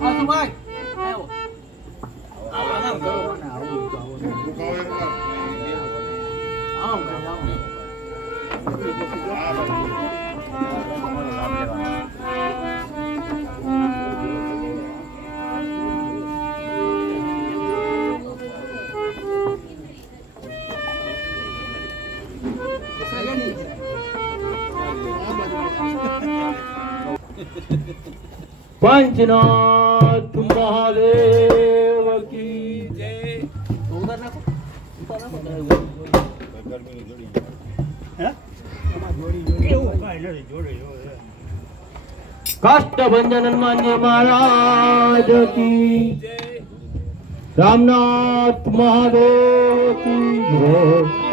ભાઈ पंचनाथ महादेव की जय। काष्टभंजन मान्य महाराज की जय। रामनाथ महादेव की जय।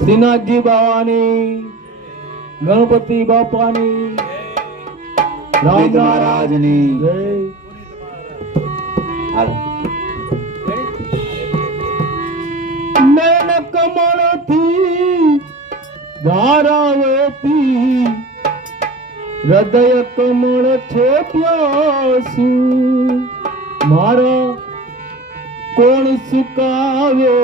श्रीनाथजी बाबानी गणपति बापानी राम महाराजनी जय। नैन कमल थी धारावती हृदय कमल छे प्यासु मारा कोण सुकावे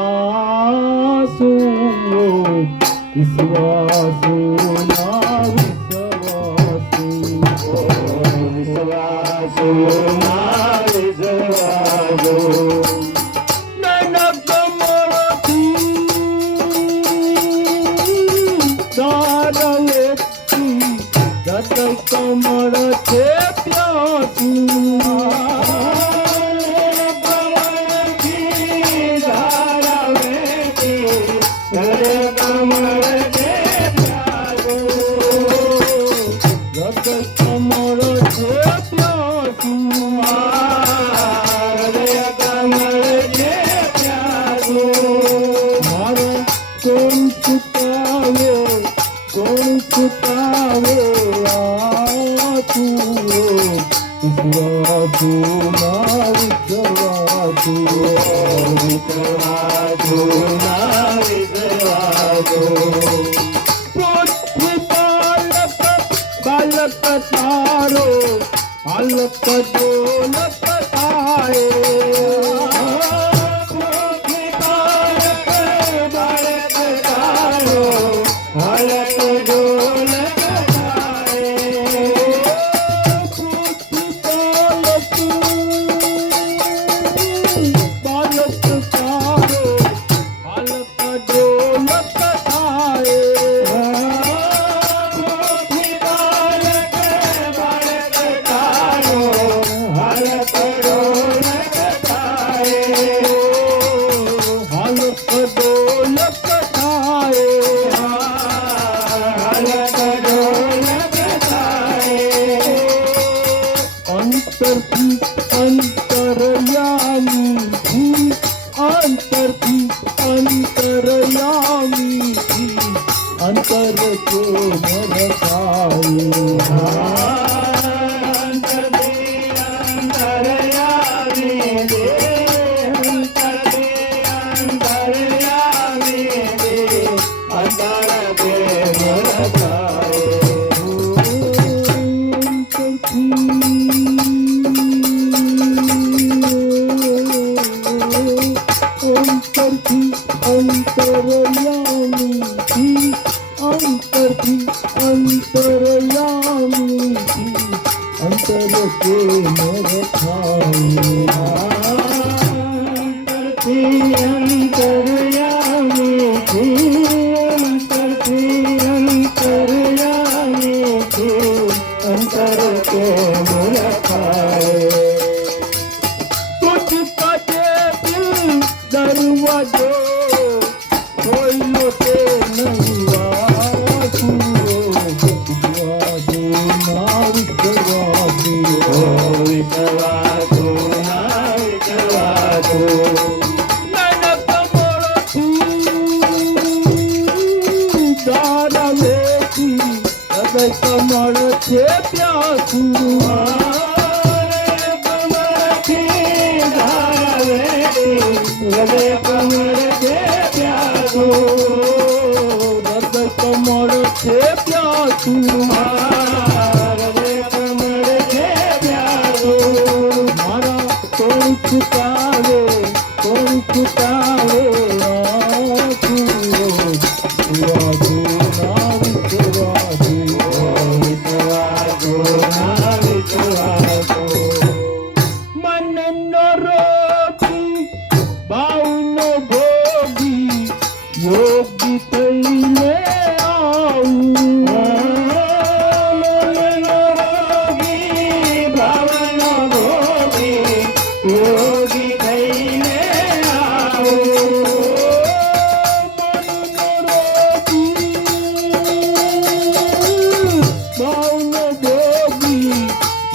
आसू विश्वासु ना विश्वासु विश्वासु ना विश्वासु नैन कमल थी धारावती हृदय कमल छे प्यासु अंतर्यामी छे प्यासू कमर की धारे हृदय कमर छे प्यासू हृदय कमर छे प्यासू हृदय कमर छे प्यासू मारा कोण छुटावे योगी तैले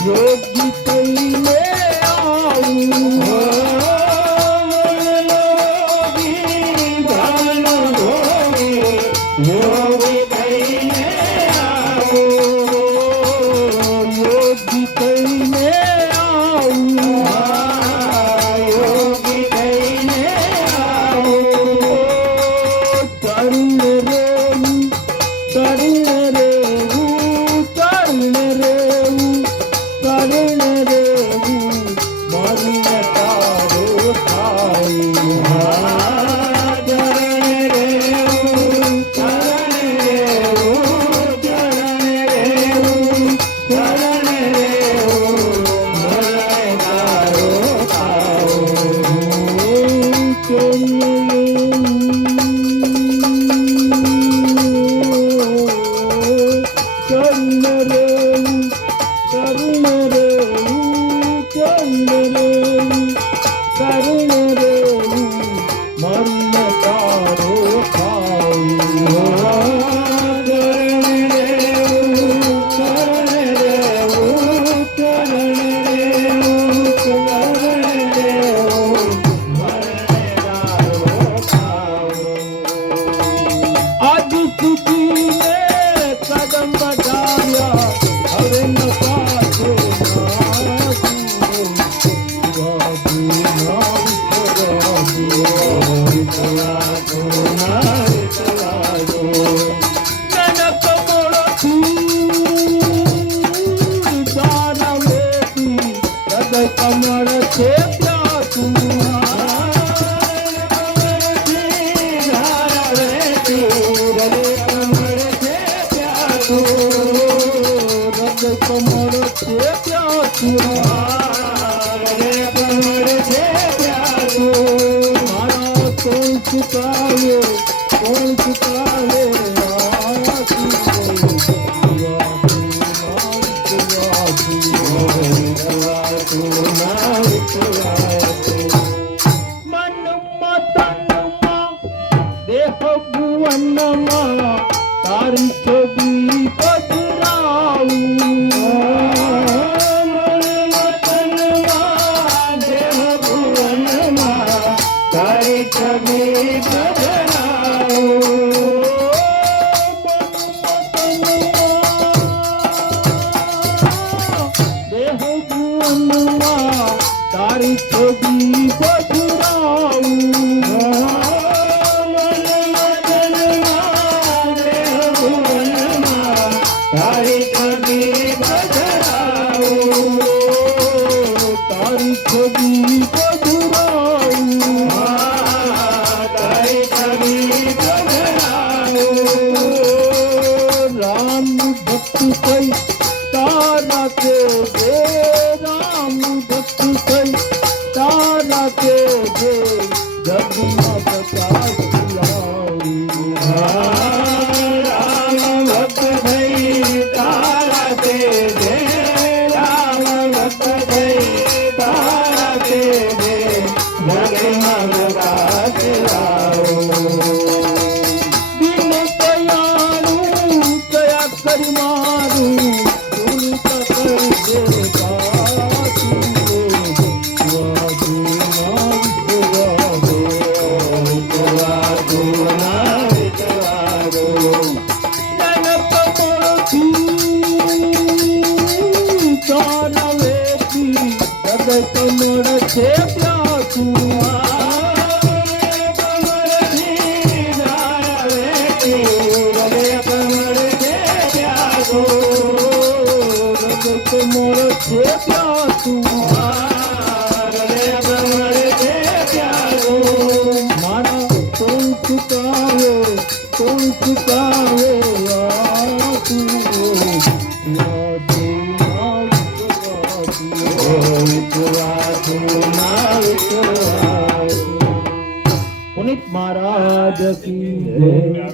योगी थईने आओ मौन भोगी योगी थईने आओ योगी थईने आओ योगी थईने कमर छे प्यासू कमर छे प्यासू कमर छे प्यासू मारा कौन चुकावे देह भुवनमा तारी छवि पधराऊ देह भुवनमा तारी छवि पधराऊ देह भुवनमा तारी छवि पधराऊ तारी छवि पधराऊ तारी छवि पधराऊ तारी छवि पधराऊ राम भक्त कई तारा के दे राम भक्त कई तारा के दे जगमा प्रकाश लाऊ राम भक्त भई तारा के दे राम भक्त भई तारा के दे जगमा प्रकाश लाऊ दिन कयाणु कया करी मारू જે પ્યા તું રે ભવર જે પ્યારો મારા કોણ ચુકાવે પુનિત મહારાજ કી જય.